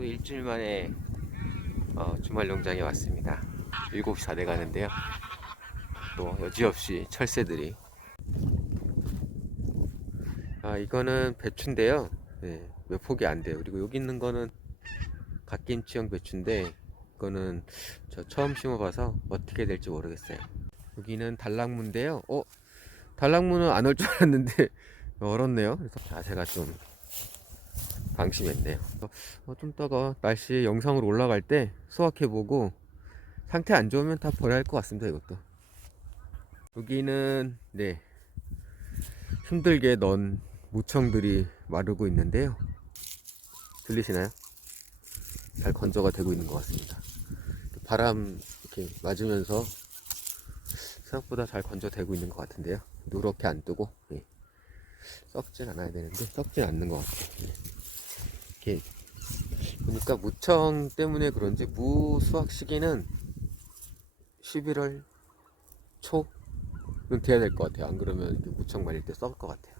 또 일주일 만에 어, 주말 농장에 왔습니다. 7시 다 돼가는데요. 또 여지없이 철새들이. 아, 이거는 배추인데요. 네, 몇 폭이 안 돼요. 그리고 여기 있는 거는 갓김치형 배추인데, 이거는 저 처음 심어봐서 어떻게 될지 모르겠어요. 여기는 달랑무인데요. 어? 달랑무는 안 올 줄 알았는데, 얼었네요. 그래서 자세가 좀 방심했네요. 어, 좀 이따가 날씨 영상으로 올라갈 때 수확해보고 상태 안 좋으면 다 버려야 할 것 같습니다. 이것도. 여기는 네 힘들게 넣은 무청들이 마르고 있는데요. 들리시나요? 잘 건조가 되고 있는 것 같습니다. 바람 이렇게 맞으면서 생각보다 잘 건조되고 있는 것 같은데요. 누렇게 안 뜨고 예. 썩진 않아야 되는데 썩진 않는 것 같아요. 예. 이렇게 보니까 무청 때문에 그런지 무 수확 시기는 11월 초는 돼야 될 것 같아요. 안 그러면 무청 말릴 때 썩을 것 같아요.